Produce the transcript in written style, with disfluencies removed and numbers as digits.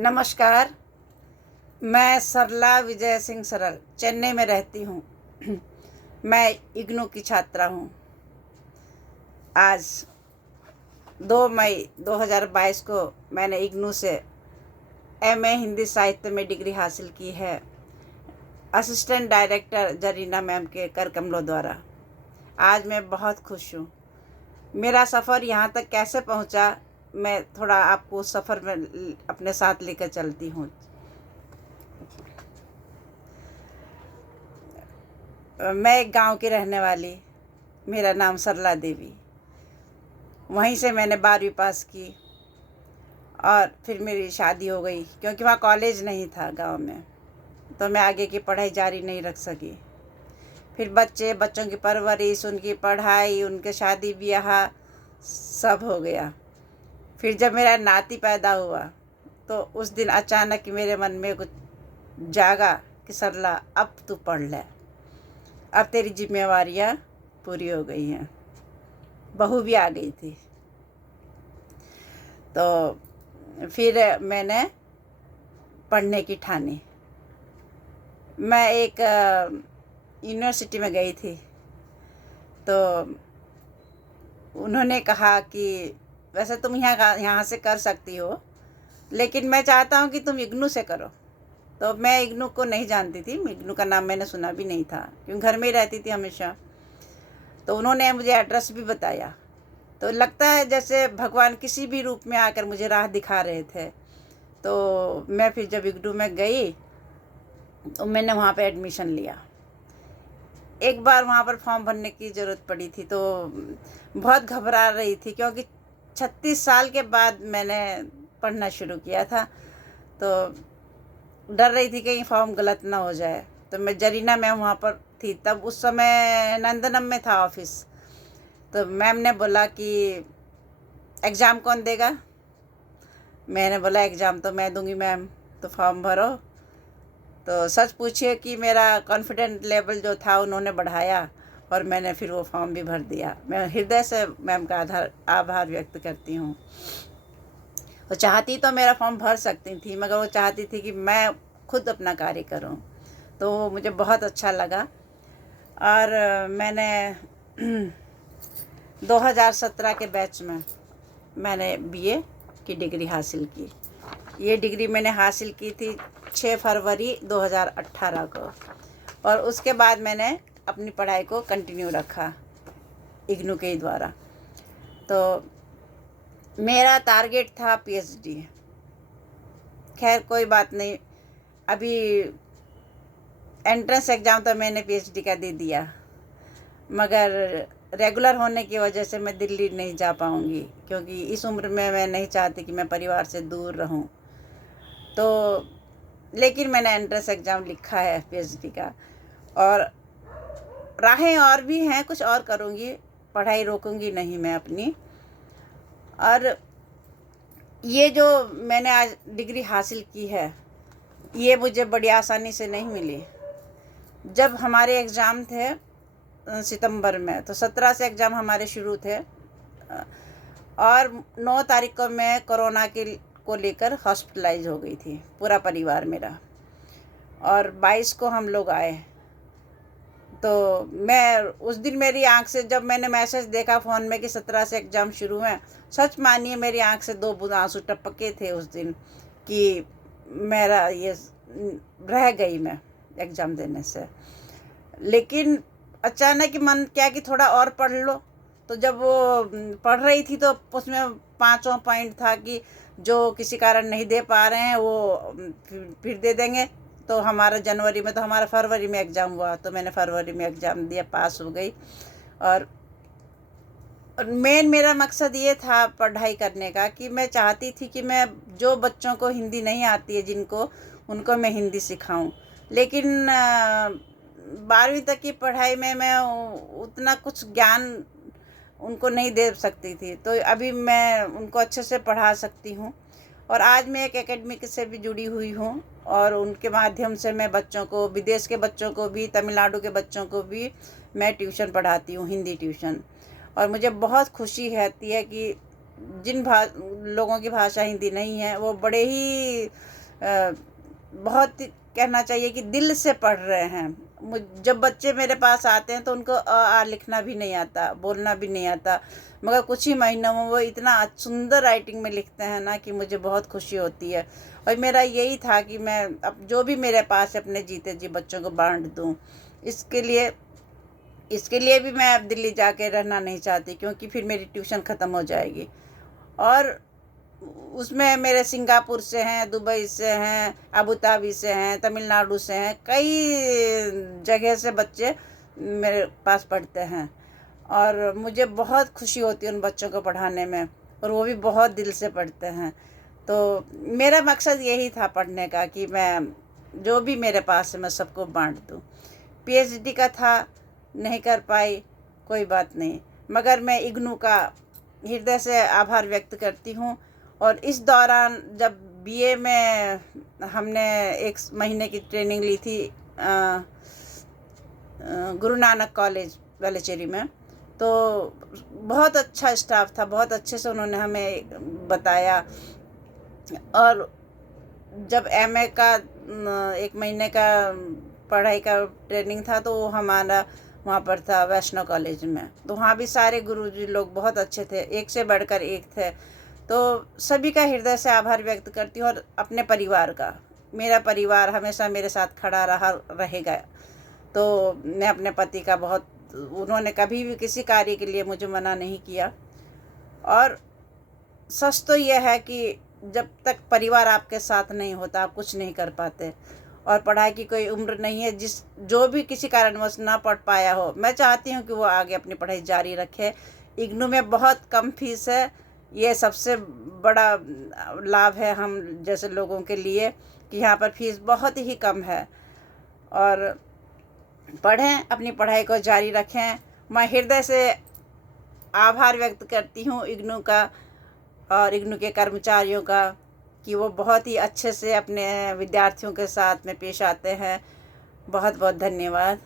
नमस्कार। मैं सरला विजय सिंह सरल चेन्नई में रहती हूँ। मैं इग्नू की छात्रा हूँ। आज 2 मई 2022 को मैंने इग्नू से एमए हिंदी साहित्य में डिग्री हासिल की है, असिस्टेंट डायरेक्टर जरीना मैम के कर कमलों द्वारा। आज मैं बहुत खुश हूँ। मेरा सफ़र यहाँ तक कैसे पहुँचा, मैं थोड़ा आपको उस सफ़र में अपने साथ लेकर चलती हूँ। मैं एक गांव की रहने वाली, मेरा नाम सरला देवी। वहीं से मैंने 12वीं पास की और फिर मेरी शादी हो गई, क्योंकि वहाँ कॉलेज नहीं था गांव में, तो मैं आगे की पढ़ाई जारी नहीं रख सकी। फिर बच्चों की परवरिश, उनकी पढ़ाई, उनके शादी ब्याह सब हो गया। फिर जब मेरा नाती पैदा हुआ तो उस दिन अचानक मेरे मन में कुछ जागा कि सरला, अब तू पढ़ ले, अब तेरी जिम्मेवारियाँ पूरी हो गई हैं। बहू भी आ गई थी। तो फिर मैंने पढ़ने की ठानी। मैं एक यूनिवर्सिटी में गई थी, तो उन्होंने कहा कि वैसे तुम यहाँ से कर सकती हो, लेकिन मैं चाहता हूँ कि तुम इग्नू से करो। तो मैं इग्नू को नहीं जानती थी, इग्नू का नाम मैंने सुना भी नहीं था, क्योंकि घर में ही रहती थी हमेशा। तो उन्होंने मुझे एड्रेस भी बताया। तो लगता है जैसे भगवान किसी भी रूप में आकर मुझे राह दिखा रहे थे। तो मैं फिर जब इग्नू में गई तो मैंने वहाँ पे एडमिशन लिया। एक बार वहाँ पर फॉर्म भरने की ज़रूरत पड़ी थी, तो बहुत घबरा रही थी, क्योंकि 36 साल के बाद मैंने पढ़ना शुरू किया था। तो डर रही थी कहीं फॉर्म गलत ना हो जाए। तो मैं जरीना मैम वहाँ पर थी, तब उस समय नंदनम में था ऑफिस। तो मैम ने बोला कि एग्ज़ाम कौन देगा। मैंने बोला एग्ज़ाम तो मैं दूंगी मैम, तो फॉर्म भरो। तो सच पूछिए कि मेरा कॉन्फिडेंट लेवल जो था उन्होंने बढ़ाया, और मैंने फिर वो फॉर्म भी भर दिया। मैं हृदय से मैम का आभार व्यक्त करती हूँ। वो चाहती तो मेरा फॉर्म भर सकती थी, मगर वो चाहती थी कि मैं खुद अपना कार्य करूं। तो मुझे बहुत अच्छा लगा, और मैंने 2017 के बैच में मैंने बीए की डिग्री हासिल की। ये डिग्री मैंने हासिल की थी 6 फरवरी 2018 को, और उसके बाद मैंने अपनी पढ़ाई को कंटिन्यू रखा इग्नू के द्वारा। तो मेरा टारगेट था पीएचडी। खैर कोई बात नहीं, अभी एंट्रेंस एग्ज़ाम तो मैंने पीएचडी का दे दिया, मगर रेगुलर होने की वजह से मैं दिल्ली नहीं जा पाऊँगी, क्योंकि इस उम्र में मैं नहीं चाहती कि मैं परिवार से दूर रहूँ। तो लेकिन मैंने एंट्रेंस एग्ज़ाम लिखा है पीएचडी का, और राहें और भी हैं, कुछ और करूँगी, पढ़ाई रोकूँगी नहीं मैं अपनी। और ये जो मैंने आज डिग्री हासिल की है, ये मुझे बड़ी आसानी से नहीं मिली। जब हमारे एग्ज़ाम थे सितंबर में, तो 17 से एग्ज़ाम हमारे शुरू थे, और 9 तारीख को मैं कोरोना को लेकर हॉस्पिटलाइज हो गई थी, पूरा परिवार मेरा। और 22 को हम लोग आए। तो मैं उस दिन, मेरी आंख से जब मैंने मैसेज देखा फ़ोन में कि 17 से एग्ज़ाम शुरू हैं, सच मानिए मेरी आंख से 2 बूंद आंसू टपके थे उस दिन, कि मेरा ये रह गई मैं एग्ज़ाम देने से। लेकिन अचानक मन क्या कि थोड़ा और पढ़ लो। तो जब वो पढ़ रही थी तो उसमें 5वां पॉइंट था कि जो किसी कारण नहीं दे पा रहे हैं वो फिर दे देंगे। तो हमारा जनवरी में, तो हमारा फरवरी में एग्ज़ाम हुआ, तो मैंने फरवरी में एग्ज़ाम दिया, पास हो गई। और मेन मेरा मकसद ये था पढ़ाई करने का, कि मैं चाहती थी कि मैं जो बच्चों को हिंदी नहीं आती है, उनको मैं हिंदी सिखाऊं। लेकिन 12वीं तक की पढ़ाई में मैं उतना कुछ ज्ञान उनको नहीं दे सकती थी, तो अभी मैं उनको अच्छे से पढ़ा सकती हूँ। और आज मैं एक एकेडमी से भी जुड़ी हुई हूँ, और उनके माध्यम से मैं बच्चों को, विदेश के बच्चों को भी, तमिलनाडु के बच्चों को भी मैं ट्यूशन पढ़ाती हूँ, हिंदी ट्यूशन। और मुझे बहुत खुशी रहती है कि जिन लोगों की भाषा हिंदी नहीं है वो बड़े ही बहुत कहना चाहिए कि दिल से पढ़ रहे हैं। जब बच्चे मेरे पास आते हैं तो उनको अ आ लिखना भी नहीं आता, बोलना भी नहीं आता, मगर कुछ ही महीनों में वो इतना सुंदर राइटिंग में लिखते हैं ना कि मुझे बहुत खुशी होती है। और मेरा यही था कि मैं अब जो भी मेरे पास अपने जीते जी बच्चों को बांट दूँ। इसके लिए भी मैं अब दिल्ली जाके रहना नहीं चाहती, क्योंकि फिर मेरी ट्यूशन ख़त्म हो जाएगी। और उसमें मेरे सिंगापुर से हैं, दुबई से हैं, अबू धाबी से हैं, तमिलनाडु से हैं, कई जगह से बच्चे मेरे पास पढ़ते हैं। और मुझे बहुत खुशी होती है उन बच्चों को पढ़ाने में, और वो भी बहुत दिल से पढ़ते हैं। तो मेरा मकसद यही था पढ़ने का कि मैं जो भी मेरे पास है मैं सबको बांट दूँ। पीएचडी का था, नहीं कर पाई, कोई बात नहीं, मगर मैं इग्नू का हृदय से आभार व्यक्त करती हूँ। और इस दौरान जब बीए में हमने 1 महीने की ट्रेनिंग ली थी गुरु नानक कॉलेज वेलेचेरी में, तो बहुत अच्छा स्टाफ था, बहुत अच्छे से उन्होंने हमें बताया। और जब एमए का 1 महीने का पढ़ाई का ट्रेनिंग था तो वो हमारा वहाँ पर था वैष्णव कॉलेज में, तो वहाँ भी सारे गुरुजी लोग बहुत अच्छे थे, एक से बढ़कर एक थे। तो सभी का हृदय से आभार व्यक्त करती हूँ। और अपने परिवार का, मेरा परिवार हमेशा मेरे साथ खड़ा रहेगा। तो मैं अपने पति का बहुत, उन्होंने कभी भी किसी कार्य के लिए मुझे मना नहीं किया। और सच तो यह है कि जब तक परिवार आपके साथ नहीं होता आप कुछ नहीं कर पाते। और पढ़ाई की कोई उम्र नहीं है, जो भी किसी कारणवश ना पढ़ पाया हो, मैं चाहती हूँ कि वो आगे अपनी पढ़ाई जारी रखे। इग्नू में बहुत कम फीस है, ये सबसे बड़ा लाभ है हम जैसे लोगों के लिए कि यहाँ पर फीस बहुत ही कम है। और पढ़ें, अपनी पढ़ाई को जारी रखें। मैं हृदय से आभार व्यक्त करती हूँ इग्नू का और इग्नू के कर्मचारियों का कि वो बहुत ही अच्छे से अपने विद्यार्थियों के साथ में पेश आते हैं। बहुत बहुत धन्यवाद।